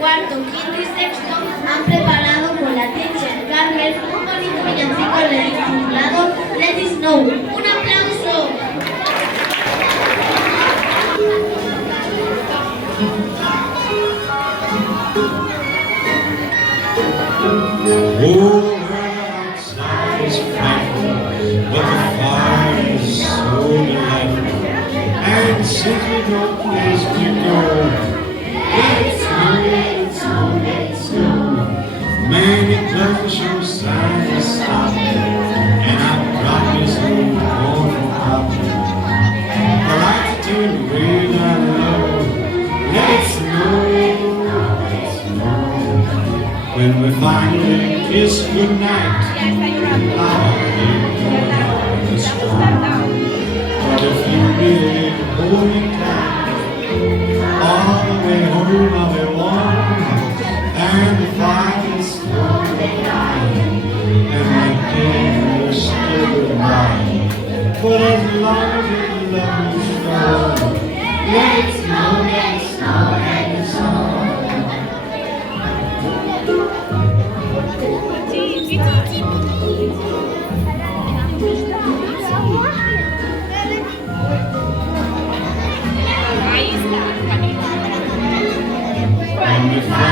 cuarto, quinto y sexto han preparado con la teacher Carmen un bonito villancico titulado Let It Snow. ¡Un aplauso! Oh, the world outside is frightful, but the fire is so delightful. And since we don't place to go, let it snow, let it snow, let it snow. Man, it doesn't show signs of stopping, and I've got this old awful problem. I like to turn the way down low. Let it snow, let it snow. When we finally kiss goodnight, I'll hear the storm. But if you really hold me tight, all the way home I'll be warm, and the fire is still dying, and my dear is still mine. But as long as you love me so, let it snow, let it snow, let it snow. Ahí está, Juanita.